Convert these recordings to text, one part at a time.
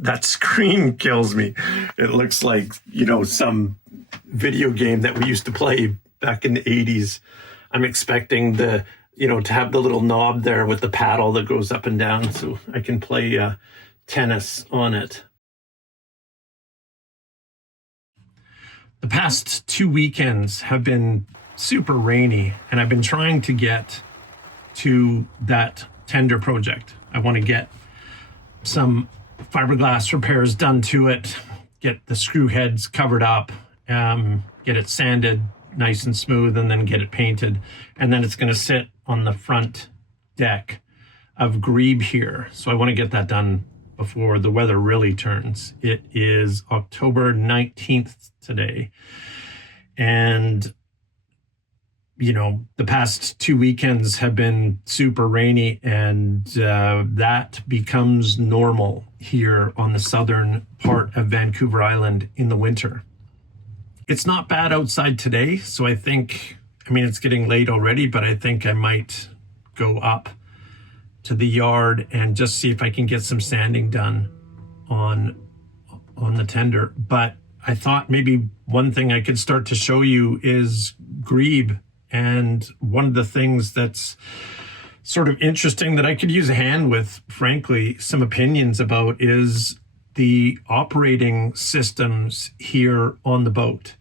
That screen kills me. It looks like, some video game that we used to play back in the 80s. I'm expecting to have the little knob there with the paddle that goes up and down so I can play tennis on it. The past 2 weekends have been super rainy, and I've been trying to get to that tender project. I want to get some fiberglass repairs done to it, get the screw heads covered up, get it sanded nice and smooth, and then get it painted. And then it's going to sit on the front deck of Grebe here. So I want to get that done before the weather really turns. It is October 19th today. And the past 2 weekends have been super rainy, and that becomes normal here on the southern part of Vancouver Island in the winter. It's not bad outside today, so I think, it's getting late already, but I think I might go up to the yard and just see if I can get some sanding done on the tender. But I thought maybe one thing I could start to show you is Grebe. And one of the things that's sort of interesting that I could use a hand with, frankly, some opinions about is the operating systems here on the boat.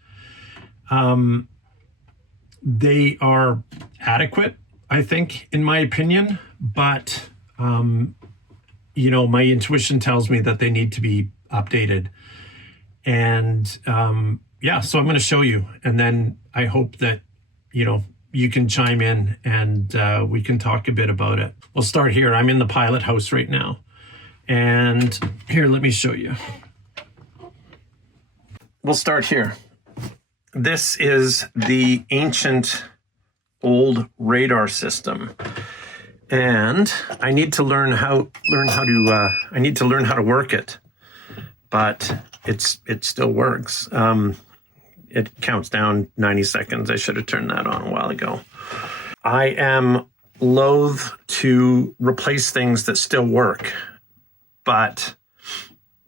They are adequate, I think, in my opinion, but, my intuition tells me that they need to be updated. And so I'm going to show you, and then I hope that you can chime in and we can talk a bit about it. We'll start here. I'm in the pilot house right now. And here, let me show you. We'll start here. This is the ancient old radar system. And I need to learn how to work it. But it still works. It counts down 90 seconds. I should have turned that on a while ago. I am loath to replace things that still work, but,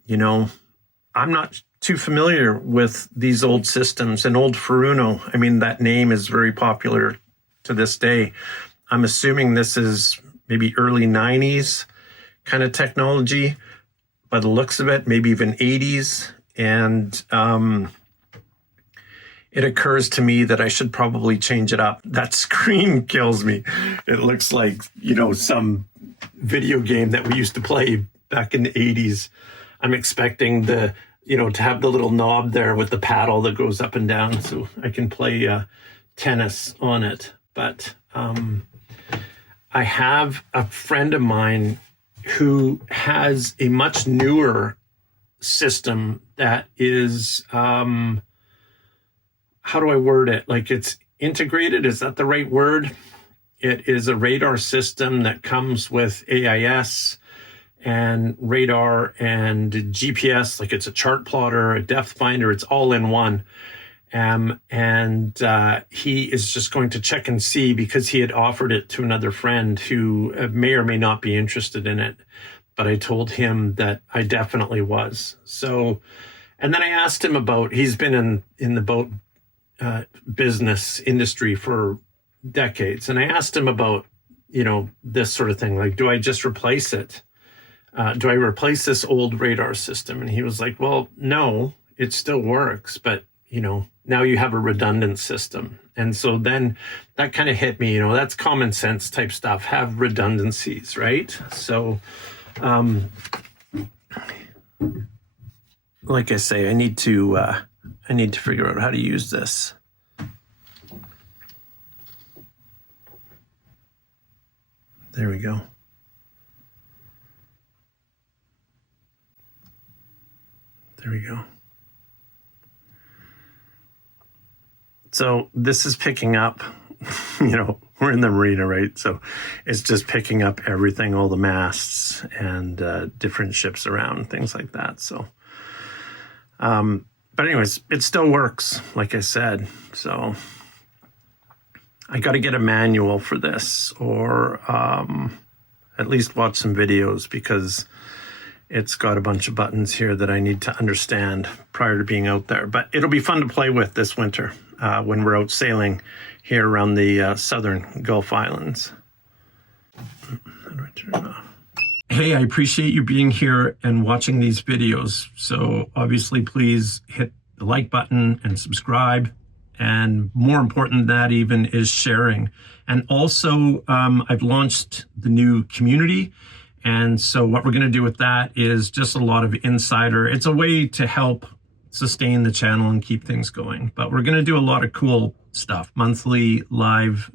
I'm not too familiar with these old systems. And old Furuno, that name is very popular to this day. I'm assuming this is maybe early 90s kind of technology by the looks of it, maybe even 80s. And, it occurs to me that I should probably change it up. That screen kills me. It looks like, some video game that we used to play back in the 80s. I'm expecting to have the little knob there with the paddle that goes up and down so I can play tennis on it. But I have a friend of mine who has a much newer system that is... how do I word it? Like, it's integrated. Is that the right word? It is a radar system that comes with AIS and radar and GPS. Like, it's a chart plotter, a depth finder. It's all in one. And he is just going to check and see, because he had offered it to another friend who may or may not be interested in it. But I told him that I definitely was. So, and then I asked him about, he's been in the boat business industry for decades. And I asked him about, this sort of thing. Like, do I just replace it? Do I replace this old radar system? And he was like, well, no, it still works. But, now you have a redundant system. And so then that kind of hit me, that's common sense type stuff, have redundancies, right? So, like I say, I need to figure out how to use this. There we go. There we go. So this is picking up, we're in the marina, right? So it's just picking up everything, all the masts and different ships around, things like that. So, but anyways, it still works, like I said. So I got to get a manual for this, or at least watch some videos, because it's got a bunch of buttons here that I need to understand prior to being out there. But it'll be fun to play with this winter when we're out sailing here around the southern Gulf Islands. How do I turn it off? Hey, I appreciate you being here and watching these videos. So obviously, please hit the like button and subscribe. And more important than that even is sharing. And also, I've launched the new community. And so what we're going to do with that is just a lot of insider. It's a way to help sustain the channel and keep things going. But we're going to do a lot of cool stuff, monthly live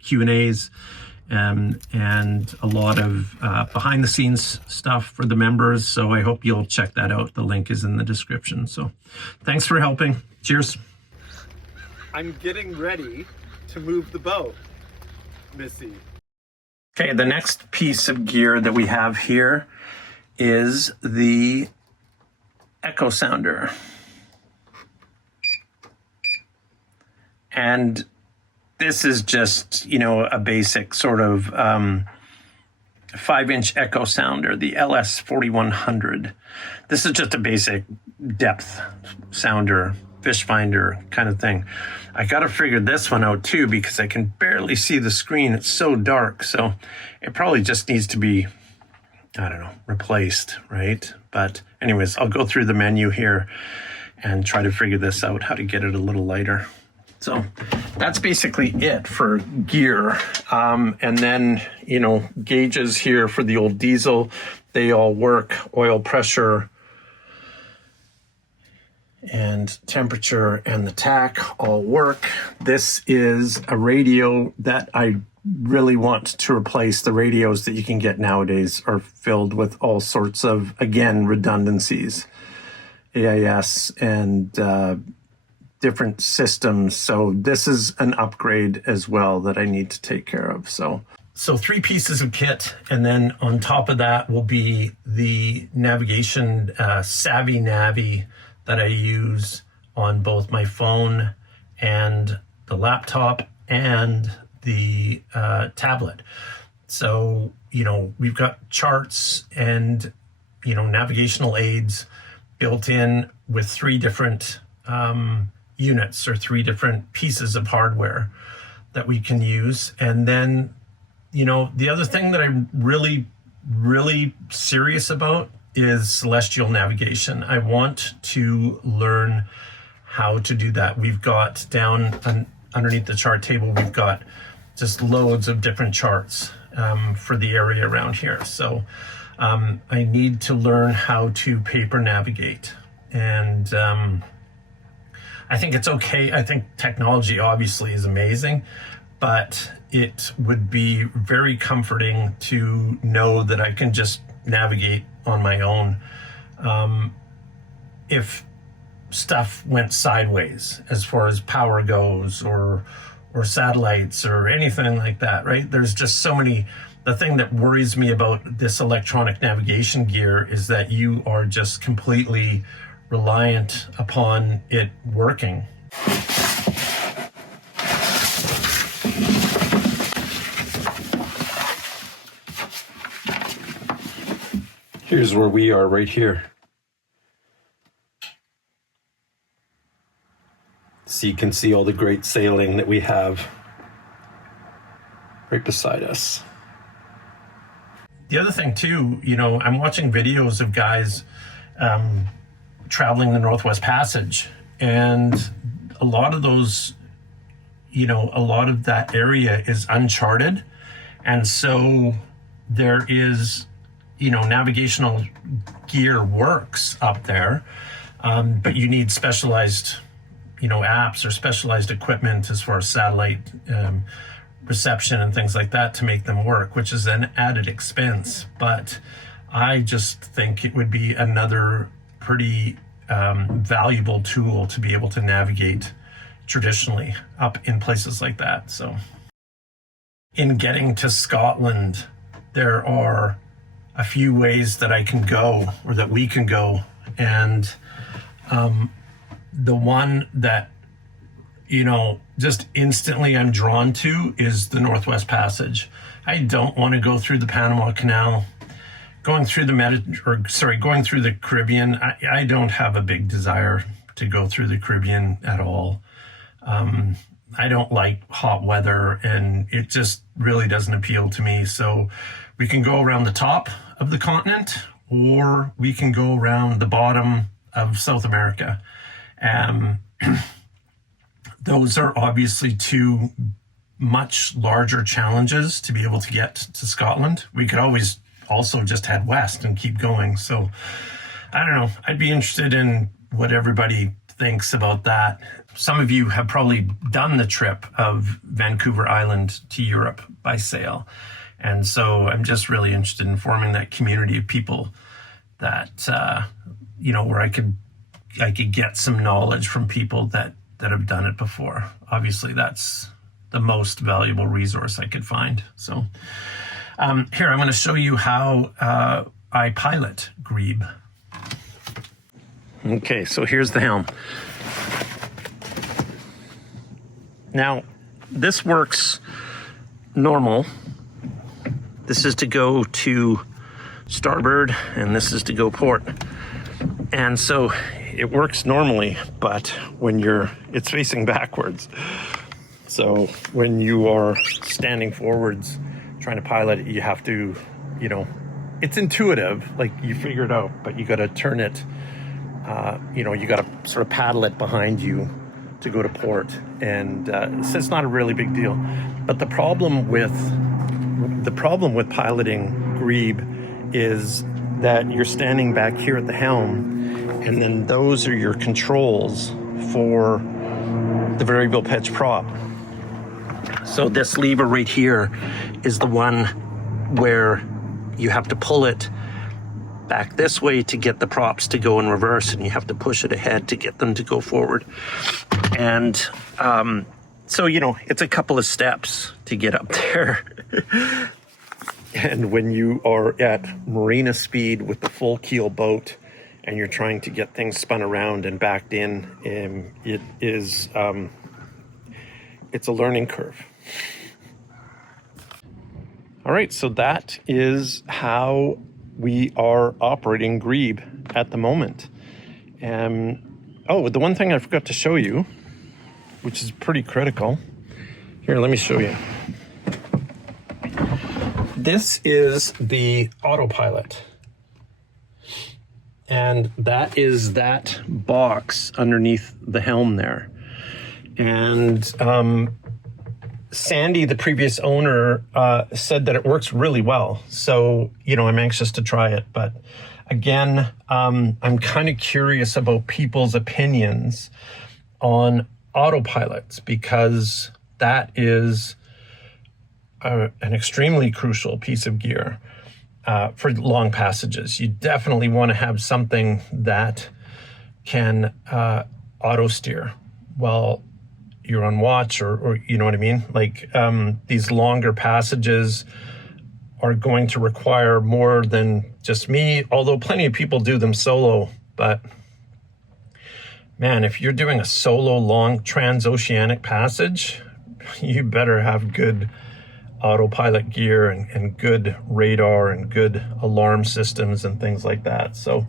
Q&As and a lot of behind the scenes stuff for the members. So I hope you'll check that out. The link is in the description. So thanks for helping. Cheers. I'm getting ready to move the boat, Missy. Okay, the next piece of gear that we have here is the echo sounder. And this is just, you know, a basic sort of 5-inch echo sounder, the LS4100. This is just a basic depth sounder, fish finder kind of thing. I got to figure this one out too because I can barely see the screen. It's so dark. So it probably just needs to be, I don't know, replaced, right? But anyways, I'll go through the menu here and try to figure this out, how to get it a little lighter. So that's basically it for gear. And then, you know, gauges here for the old diesel, they all work. Oil pressure and temperature and the tack all work. This is a radio that I really want to replace. The radios that you can get nowadays are filled with all sorts of, again, redundancies, AIS and different systems. So this is an upgrade as well that I need to take care of. So 3 pieces of kit, and then on top of that will be the navigation Savvy Navi that I use on both my phone and the laptop and the tablet. So, you know, we've got charts and, you know, navigational aids built in with 3 different units or 3 different pieces of hardware that we can use. And then, you know, the other thing that I'm really, really serious about is celestial navigation. I want to learn how to do that. We've got down underneath the chart table, we've got just loads of different charts for the area around here. So I need to learn how to paper navigate. And I think it's okay. I think technology obviously is amazing, but it would be very comforting to know that I can just navigate on my own if stuff went sideways as far as power goes or satellites or anything like that, right? There's just so many. The thing that worries me about this electronic navigation gear is that you are just completely reliant upon it working. Here's where we are right here. So you can see all the great sailing that we have right beside us. The other thing too, you know, I'm watching videos of guys traveling the Northwest Passage, and a lot of those, you know, a lot of that area is uncharted. And so there is, you know, navigational gear works up there, but you need specialized, you know, apps or specialized equipment as far as satellite reception and things like that to make them work, which is an added expense. But I just think it would be another pretty valuable tool to be able to navigate traditionally up in places like that. So in getting to Scotland, there are a few ways that I can go, or that we can go. And the one that, you know, just instantly I'm drawn to is the Northwest Passage. I don't want to go through the Panama Canal, going through going through the Caribbean, I don't have a big desire to go through the Caribbean at all. I don't like hot weather, and it just really doesn't appeal to me. So we can go around the top of the continent, or we can go around the bottom of South America. Those are obviously two much larger challenges to be able to get to Scotland. We could always also just head west and keep going. So I don't know. I'd be interested in what everybody thinks about that. Some of you have probably done the trip of Vancouver Island to Europe by sail. And so I'm just really interested in forming that community of people that, where I could get some knowledge from people that have done it before. Obviously, that's the most valuable resource I could find. So here, I'm going to show you how I pilot Grebe. Okay, so here's the helm. Now, this works normal. This is to go to starboard, and this is to go port. And so it works normally, but when it's facing backwards. So when you are standing forwards trying to pilot it, you have to, it's intuitive, like you figure it out, but you got to turn it, you got to sort of paddle it behind you to go to port. And so it's not a really big deal. But the problem with piloting Grebe is that you're standing back here at the helm, and then those are your controls for the variable pitch prop. So this lever right here is the one where you have to pull it back this way to get the props to go in reverse, and you have to push it ahead to get them to go forward. And so, it's a couple of steps to get up there. And when you are at marina speed with the full keel boat and you're trying to get things spun around and backed in, it's a learning curve. All right, so that is how we are operating Grebe at the moment. The one thing I forgot to show you, which is pretty critical. Here, let me show you. This is the autopilot. And that is that box underneath the helm there. And Sandy, the previous owner, said that it works really well. So, I'm anxious to try it. But again, I'm kind of curious about people's opinions on autopilots, because that is an extremely crucial piece of gear for long passages. You definitely want to have something that can auto steer while you're on watch, or you know what I mean? Like these longer passages are going to require more than just me, although plenty of people do them solo. But man, if you're doing a solo long transoceanic passage, you better have good autopilot gear and good radar and good alarm systems and things like that. So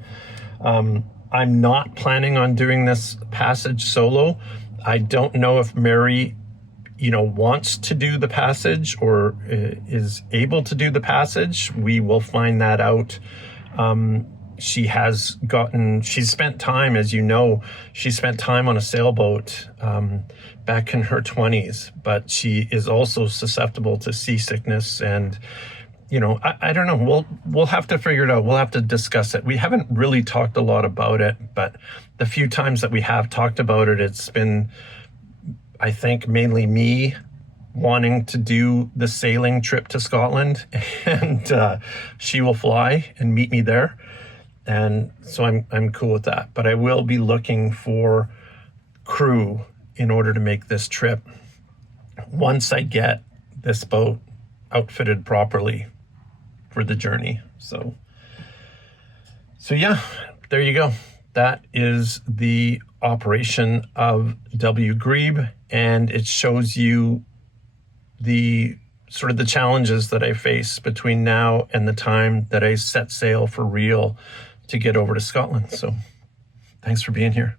I'm not planning on doing this passage solo. I don't know if Mary, wants to do the passage or is able to do the passage. We will find that out. She's spent time, as you know, she spent time on a sailboat back in her 20s, but she is also susceptible to seasickness. And, I don't know, we'll have to figure it out. We'll have to discuss it. We haven't really talked a lot about it, but the few times that we have talked about it, it's been, I think, mainly me wanting to do the sailing trip to Scotland, and she will fly and meet me there. And so I'm cool with that. But I will be looking for crew in order to make this trip once I get this boat outfitted properly for the journey. So yeah, there you go. That is the operation of W Grebe, and it shows you the sort of the challenges that I face between now and the time that I set sail for real to get over to Scotland. So thanks for being here.